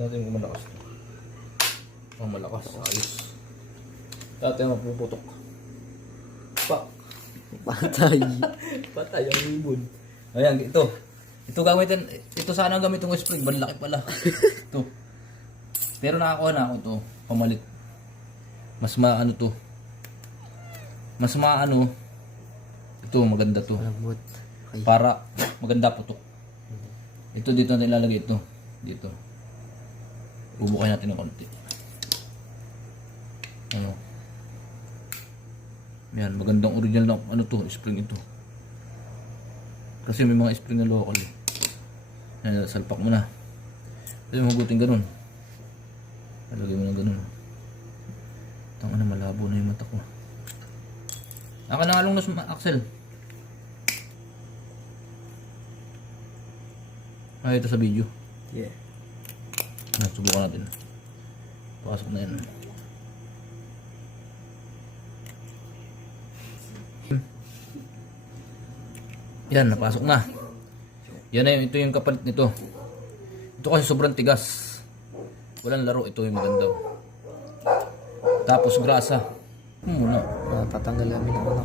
natin kung malakas to. Oh, malakas. Ayos. Dati mapuputok. Pak. Patay. Patay ang ribbon. Ayan, ito. Ito gamitin. Ito sana ang gamit ng spring. Malaki pala. Ito. Pero nakakuha na ako ito. Pamalit. Mas maano to. Mas maano. Ito, maganda to. Malambot. Okay. Para maganda putok. Ito dito natin ilalagay ito. Dito. Bubukayin natin ng konti. Ano. Yan, magandang original na ano to, spring ito. Kasi may mga spring na local eh. Yan, salpak mo na. Kasi mabuting ganun. Lagay mo na ganun. Tanga na, malabo na yung mata ko. Aka na along na Axel. Ito sa video. Yeah. Subukan natin. Pasok na yan. Yan, napasok na. Yan na yun, ito yung kapalit nito. Ito kasi sobrang tigas. Walang laro, ito yung maganda. Tapos grasa. Muna. Tatanggal namin ang ano.